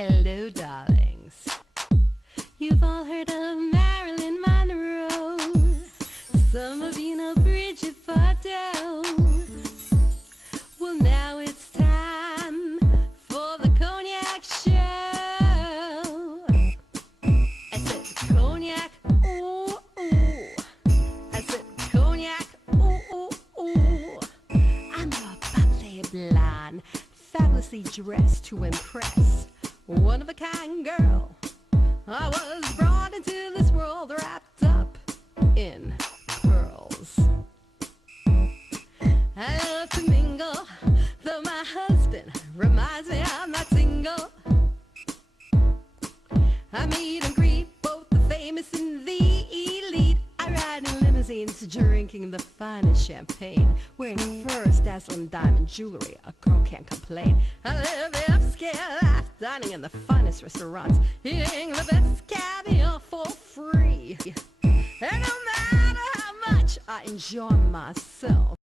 Hello, darlings. You've all heard of Marilyn Monroe. Some of you know Bridget Bardot. Well, now it's time for the Cognac show. I said Cognac, ooh, ooh. I said Cognac, ooh, ooh, ooh. I'm a bubbly blonde, fabulously dressed to impress. One of a kind girl. I was brought into this world wrapped up in pearls. I love to mingle, though my husband reminds me I'm not single. I meet and greet both the famous and the elite. I ride in limousines, drinking the finest champagne, wearing furs, dazzling diamond jewelry. A girl can't complain. I live the upscale life, dining in the finest restaurants, eating the best caviar for free. And no matter how much I enjoy myself,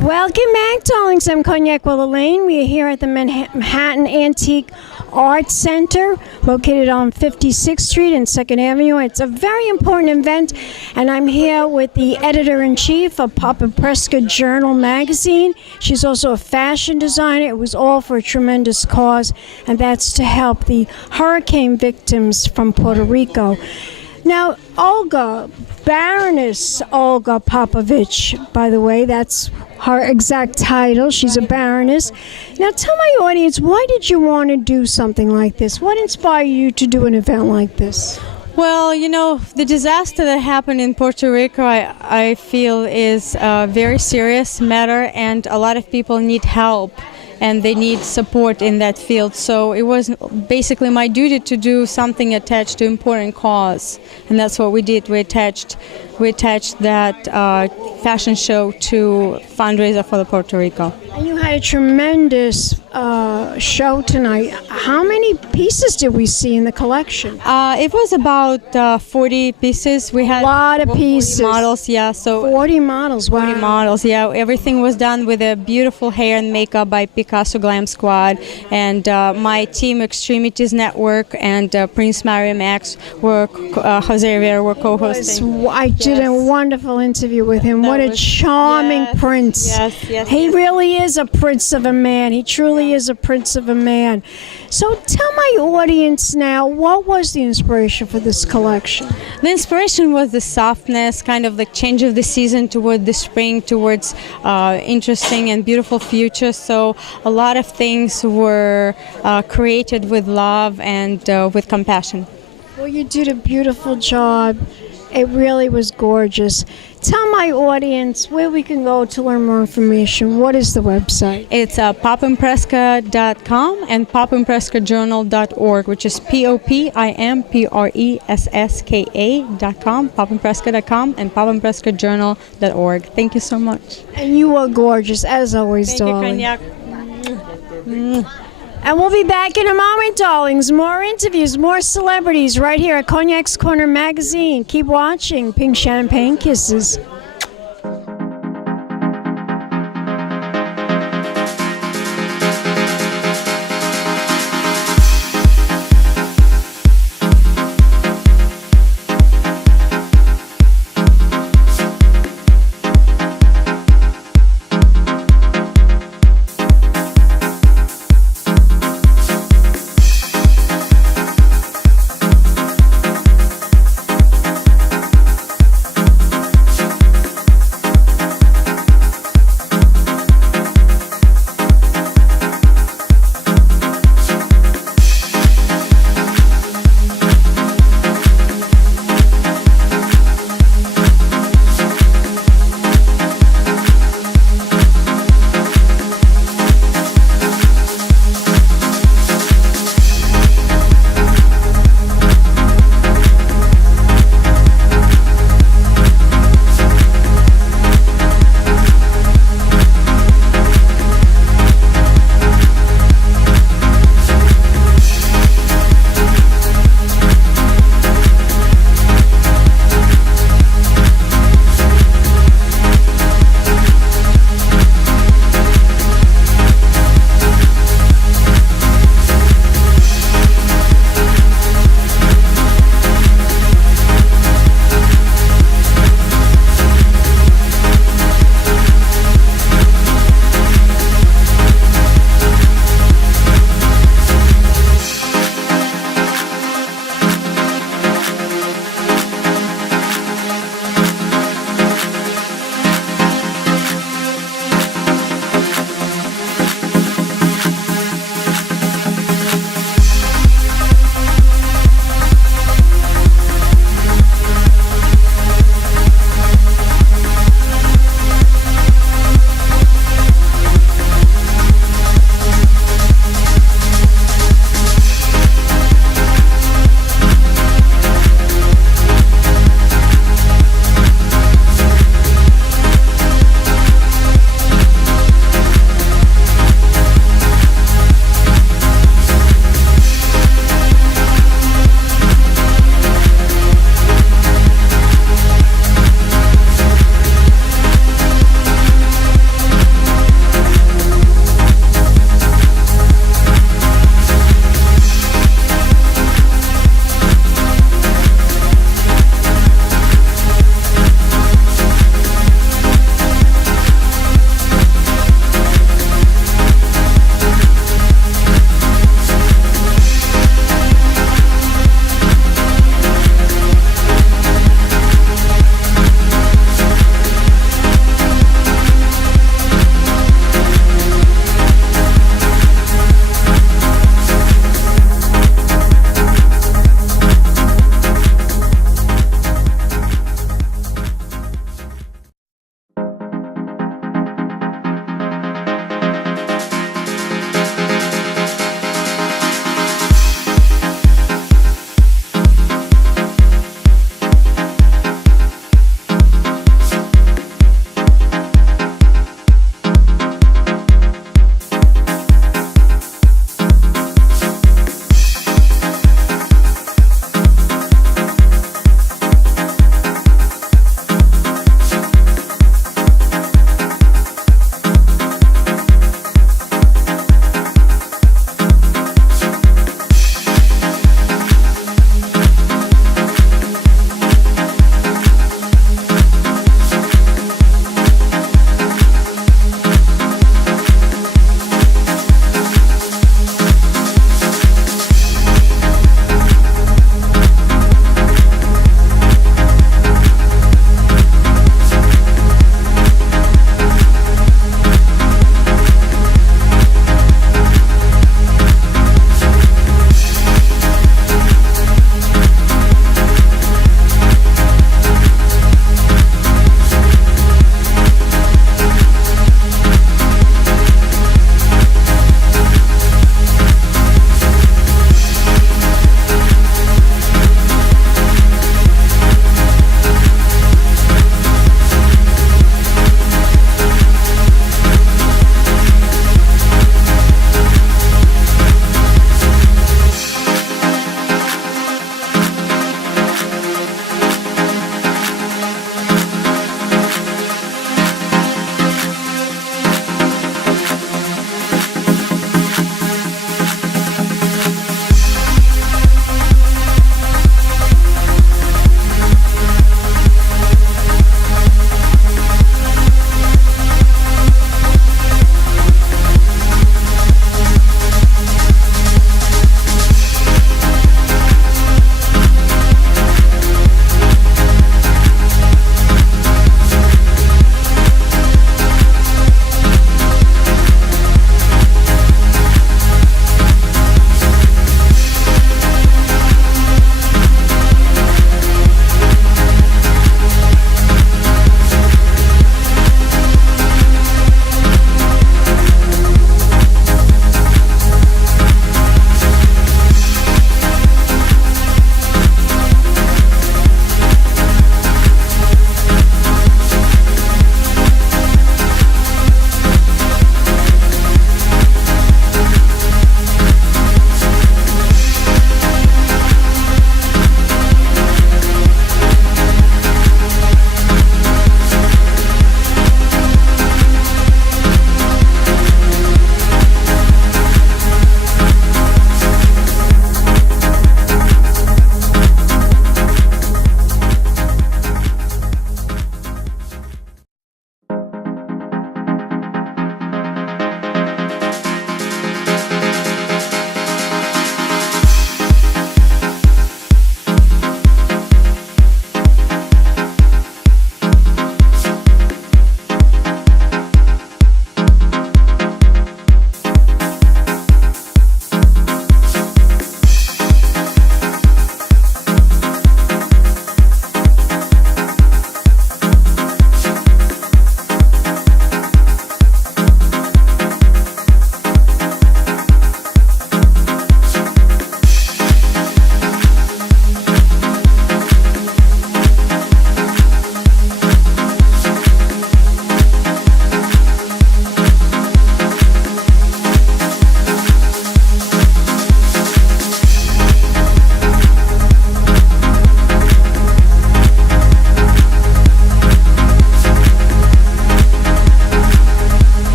welcome back, darlings. I'm Cognac Wellerlane. We are here at the Manhattan Antique Art Center, located on 56th Street and 2nd Avenue. It's a very important event, and I'm here with the editor-in-chief of PopImpressKA Journal magazine. She's also a fashion designer. It was all for a tremendous cause, and that's to help the hurricane victims from Puerto Rico. Now, Olga, Baroness Olga Papkovitch, by the way, that's her exact title. She's a baroness. Now, tell my audience, why did you want to do something like this? What inspired you to do an event like this? Well, you know, the disaster that happened in Puerto Rico, I feel is a very serious matter, and a lot of people need help and they need support in that field. So it was basically my duty to do something attached to important cause, and that's what we did. We attached that fashion show to fundraiser for the Puerto Rico. And you had a tremendous show tonight. How many pieces did we see in the collection? It was about 40 pieces. We had a lot of 40 pieces. models, yeah. So 40 models, wow. 40 models, yeah. Everything was done with a beautiful hair and makeup by Picasso Glam Squad, and my team, Extremities Network, and Prince Mario Max were Jose Rivera were co-hosting. I did a wonderful interview with him. What a charming prince. Yes. He really is a prince of a man. He truly is a prince of a man. So tell my audience now, what was the inspiration for this collection? The inspiration was the softness, kind of the change of the season toward the spring, towards interesting and beautiful future. So a lot of things were created with love and with compassion. Well, you did a beautiful job. It really was gorgeous. Tell my audience where we can go to learn more information. What is the website? It's PopImpressKA.com and PopImpressKAJournal.org, which is PopImpressKA.com, PopImpressKA.com, and PopImpressKAJournal.org. Thank you so much. And you are gorgeous, as always, darling. Thank you, Cognac. And we'll be back in a moment, darlings. More interviews, more celebrities right here at Cognac's Corner Magazine. Keep watching. Pink Champagne Kisses.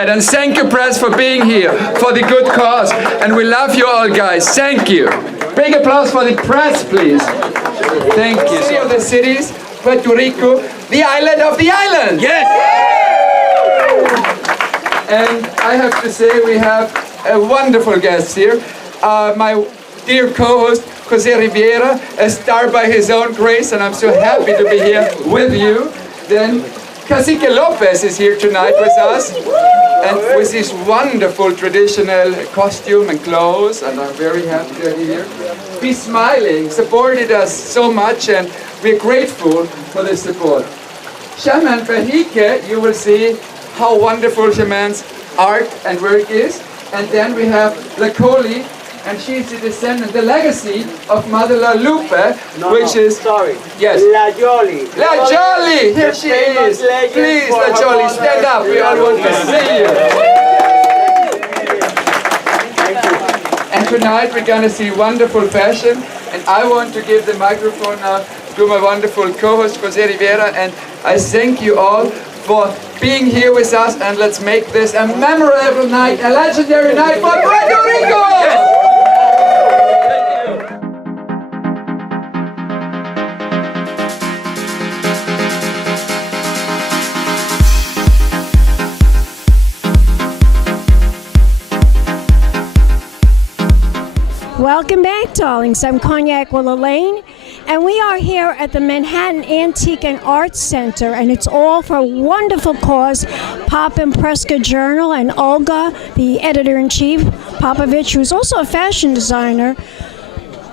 Bernadette, and thank you, press, for being here for the good cause. And we love you all, guys. Thank you. Big applause for the press, please. Thank you. City of the cities, Puerto Rico, the island of the island. Yes. And I have to say, we have a wonderful guest here. My dear co-host, Jose Riviera, a star by his own grace, and I'm so happy to be here with you. Then Cacique Lopez is here tonight with us, and with his wonderful traditional costume and clothes, and I'm very happy they're here. Be smiling, supported us so much, and we're grateful for the support. Shaman Bahike, you will see how wonderful Shaman's art and work is. And then we have Lacoli, and she's the descendant, the legacy of Mother La Lupe, which is... Sorry. Yes. La Jolie. La Jolie! Here she is. Please, La Jolie, stand up. We all want to see you. And tonight we're going to see wonderful fashion. And I want to give the microphone now to my wonderful co-host, Jose Rivera. And I thank you all for being here with us. And let's make this a memorable night, a legendary night for Puerto Rico! Welcome back, darlings. I'm Cognac Wellerlane, and we are here at the Manhattan Antique and Art Center, and it's all for a wonderful cause. PopImpressKA Journal and Olga, the editor-in-chief, Papkovitch, who's also a fashion designer,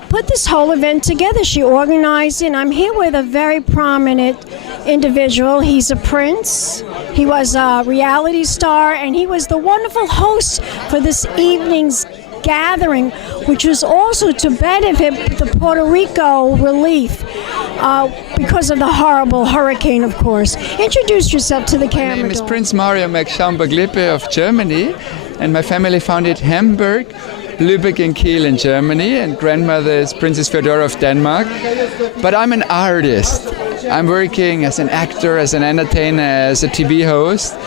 put this whole event together. She organized it, and I'm here with a very prominent individual. He's a prince. He was a reality star, and he was the wonderful host for this evening's gathering, which was also to benefit the Puerto Rico relief because of the horrible hurricane, of course. Introduce yourself to the camera. My name is Prince Mario Max-Schaumburg of Germany, and my family founded Hamburg, Lübeck and Kiel in Germany, and grandmother is Princess Feodora of Denmark. But I'm an artist. I'm working as an actor, as an entertainer, as a TV host.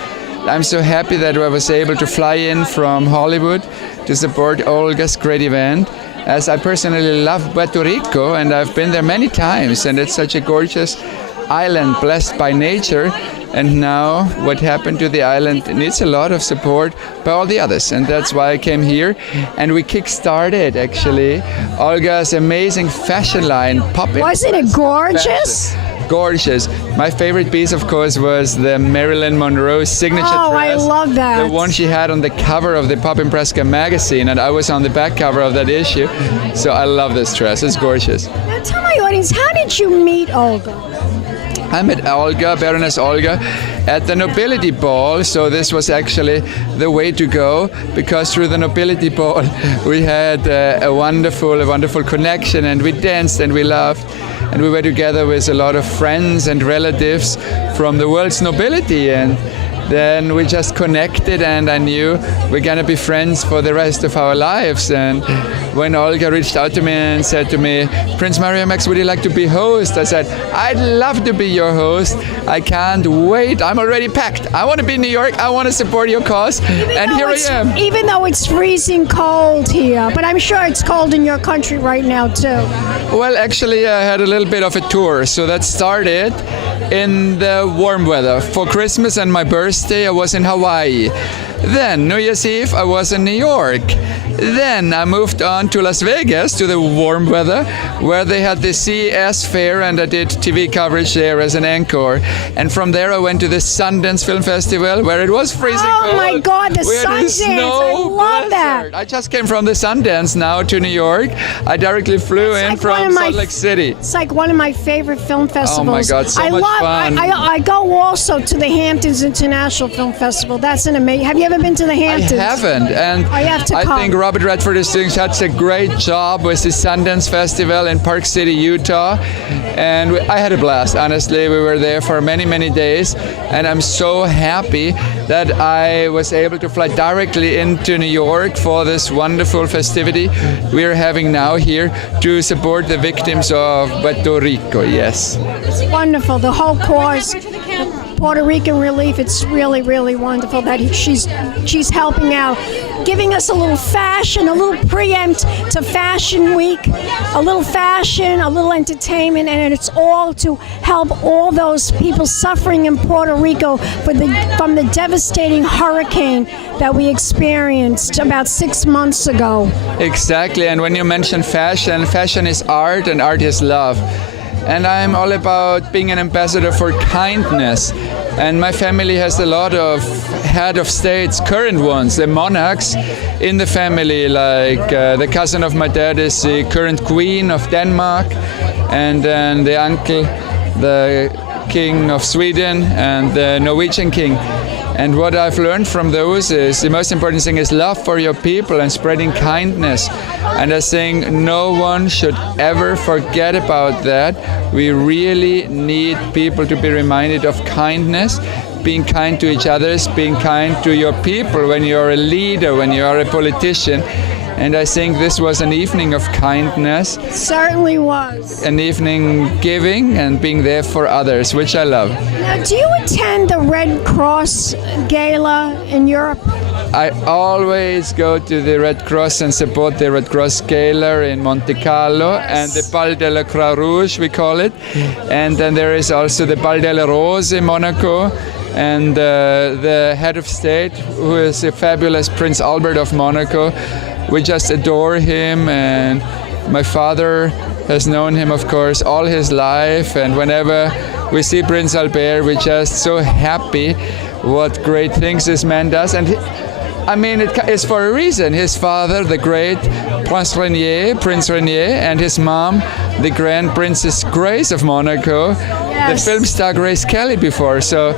I'm so happy that I was able to fly in from Hollywood to support Olga's great event, as I personally love Puerto Rico and I've been there many times, and it's such a gorgeous island blessed by nature. And now what happened to the island needs a lot of support by all the others, and that's why I came here. And we kick-started actually Olga's amazing fashion line, PopImpressKA. Wasn't it gorgeous? Gorgeous. My favorite piece, of course, was the Marilyn Monroe signature dress. Oh, I love that. The one she had on the cover of the PopImpressKA magazine, and I was on the back cover of that issue. So I love this dress. It's gorgeous. Now tell my audience, how did you meet Olga? I met Olga, Baroness Olga, at the nobility ball. So this was actually the way to go, because through the nobility ball we had a wonderful connection, and we danced and we laughed. And we were together with a lot of friends and relatives from the world's nobility, and then we just connected, and I knew we're gonna be friends for the rest of our lives. And when Olga reached out to me and said to me, Prince Mario Max, would you like to be host? I said, I'd love to be your host. I can't wait. I'm already packed. I want to be in New York. I want to support your cause. And here I am. Even though it's freezing cold here, but I'm sure it's cold in your country right now too. Well, actually, I had a little bit of a tour. So that started in the warm weather. For Christmas and my birthday, I was in Hawaii. Then, New Year's Eve, I was in New York. Then I moved on to Las Vegas, to the warm weather, where they had the CES fair, and I did TV coverage there as an anchor. And from there I went to the Sundance Film Festival, where it was freezing cold. Oh my God, the Sundance! I love that. I just came from the Sundance now to New York. I directly flew in from Salt Lake City. It's like one of my favorite film festivals. Oh my God, so much fun. I go also to the Hamptons International Film Festival. That's an amazing. Have you ever been to the Hamptons? I haven't, and I have to come. I think Robert Redford is doing such a great job with the Sundance Festival in Park City, Utah, and I had a blast. Honestly, we were there for many days, and I'm so happy that I was able to fly directly into New York for this wonderful festivity we are having now here to support the victims of Puerto Rico. Yes. It's wonderful. The whole cause. Puerto Rican relief. It's really, really wonderful that she's helping out, giving us a little fashion, a little preempt to Fashion Week, a little fashion, a little entertainment, and it's all to help all those people suffering in Puerto Rico from the devastating hurricane that we experienced about 6 months ago. Exactly, and when you mention fashion, fashion is art and art is love. And I'm all about being an ambassador for kindness. And my family has a lot of head of states, current ones, the monarchs in the family, like the cousin of my dad is the current queen of Denmark, and then the uncle, the king of Sweden, and the Norwegian king. And what I've learned from those is the most important thing is love for your people and spreading kindness. And I think no one should ever forget about that. We really need people to be reminded of kindness, being kind to each other, being kind to your people when you're a leader, when you are a politician. And I think this was an evening of kindness. It certainly was. An evening giving and being there for others, which I love. Now, do you attend the Red Cross Gala in Europe? I always go to the Red Cross and support the Red Cross Gala in Monte Carlo, and the Bal de la Croix Rouge, we call it. And then there is also the Bal de la Rose in Monaco. And the head of state, who is the fabulous Prince Albert of Monaco, we just adore him, and my father has known him, of course, all his life, and whenever we see Prince Albert, we're just so happy what great things this man does. And it is for a reason. His father, the great Prince Rainier, and his mom, the Grand Princess Grace of Monaco, the film star Grace Kelly before. So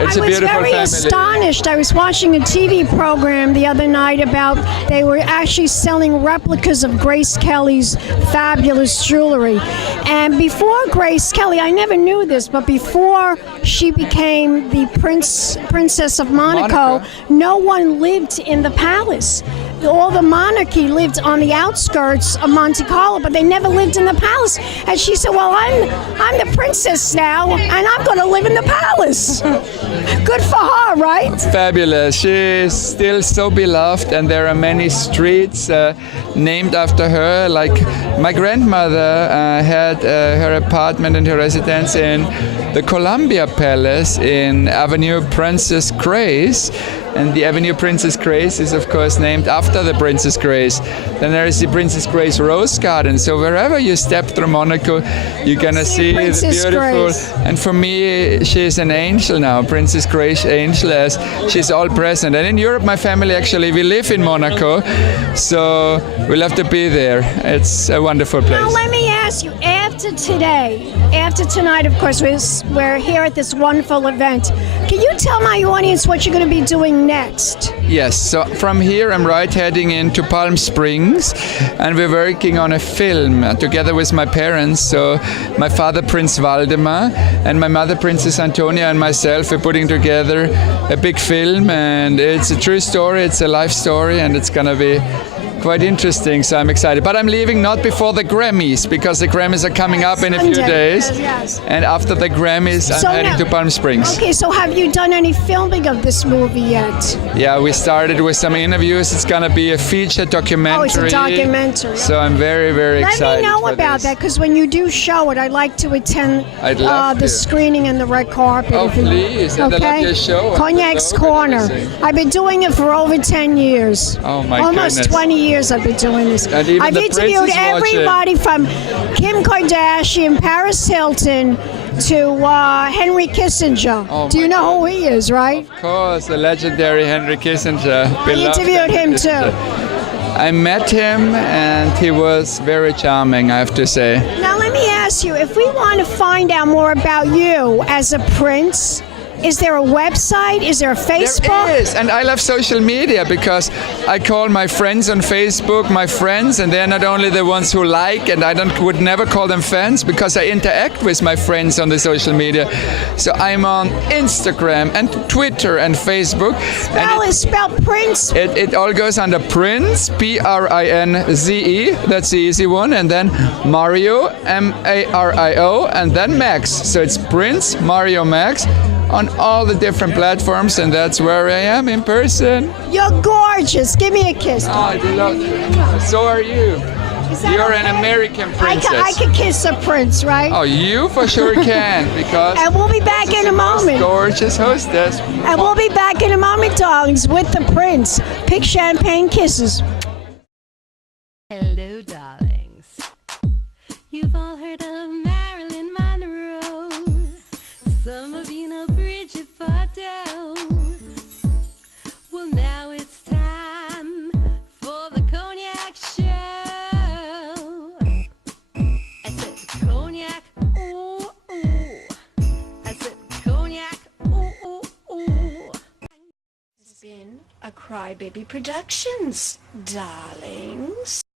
it's a beautiful family. I was very astonished. I was watching a TV program the other night about they were actually selling replicas of Grace Kelly's fabulous jewelry. And before Grace Kelly, I never knew this, but before she became the Princess of Monaco, no one lived in the palace. All the monarchy lived on the outskirts of Monte Carlo, but they never lived in the palace. And she said, well, I'm the princess now, and I'm going to live in the palace. Good for her, right? Fabulous. She is still so beloved, and there are many streets named after her. Like my grandmother had her apartment and her residence in the Columbia Palace in Avenue Princess Grace. And the Avenue Princess Grace is, of course, named after the Princess Grace. Then there is the Princess Grace Rose Garden. So wherever you step through Monaco, you're going to see the beautiful... Grace. And for me, she's an angel now, Princess Grace Angel, as she's all present. And in Europe, my family, actually, we live in Monaco. So we love to be there. It's a wonderful place. Now, let me ask you, after tonight, of course, we're here at this wonderful event. Can you tell my audience what you're going to be doing next? Yes, so from here I'm right heading into Palm Springs, and we're working on a film together with my parents. So my father, Prince Waldemar, and my mother, Princess Antonia, and myself, we're putting together a big film, and it's a true story, it's a life story, and it's going to be quite interesting, so I'm excited. But I'm leaving not before the Grammys, because the Grammys are coming up in a few days. Yes. And after the Grammys, I'm heading to Palm Springs. Okay, so have you done any filming of this movie yet? Yeah, we started with some interviews. It's going to be a feature documentary. Oh, it's a documentary. So I'm very, very excited. Let me know about that, because when you do show it, I'd like to attend the screening and the red carpet. Oh, please. And okay? your show. Cognac's Corner. I've been doing it for over 10 years. Oh, my Almost goodness. 20 years I've been doing this. I've interviewed everybody from Kim Kardashian, Paris Hilton, to Henry Kissinger. Oh, do you know who he is, right? Of course, the legendary Henry Kissinger. I interviewed him too. I met him, and he was very charming, I have to say. Now let me ask you, if we want to find out more about you as a prince, is there a website? Is there a Facebook? There is, and I love social media because I call my friends on Facebook my friends, and they're not only the ones who like, and I would never call them fans because I interact with my friends on the social media. So I'm on Instagram and Twitter and Facebook. Spell Prince. It all goes under Prince, Prinze, that's the easy one, and then Mario, Mario, and then Max. So it's Prince Mario Max. on all the different platforms, and that's where I am in person. You're gorgeous. Give me a kiss. Oh, I do love you. So are you. You're an American princess. I could kiss a prince, right? Oh, you for sure can, because And we'll be back in a moment. gorgeous hostess. And we'll be back in a moment, darlings, with the prince. Pick champagne kisses. Hello, darlings. You've all heard of Marilyn Monroe. Some of you know Bridget Bardot. Well, now it's time for the Cognac show. I said Cognac, ooh, ooh. I said Cognac, ooh, ooh, ooh. It's been a Crybaby Productions, darlings.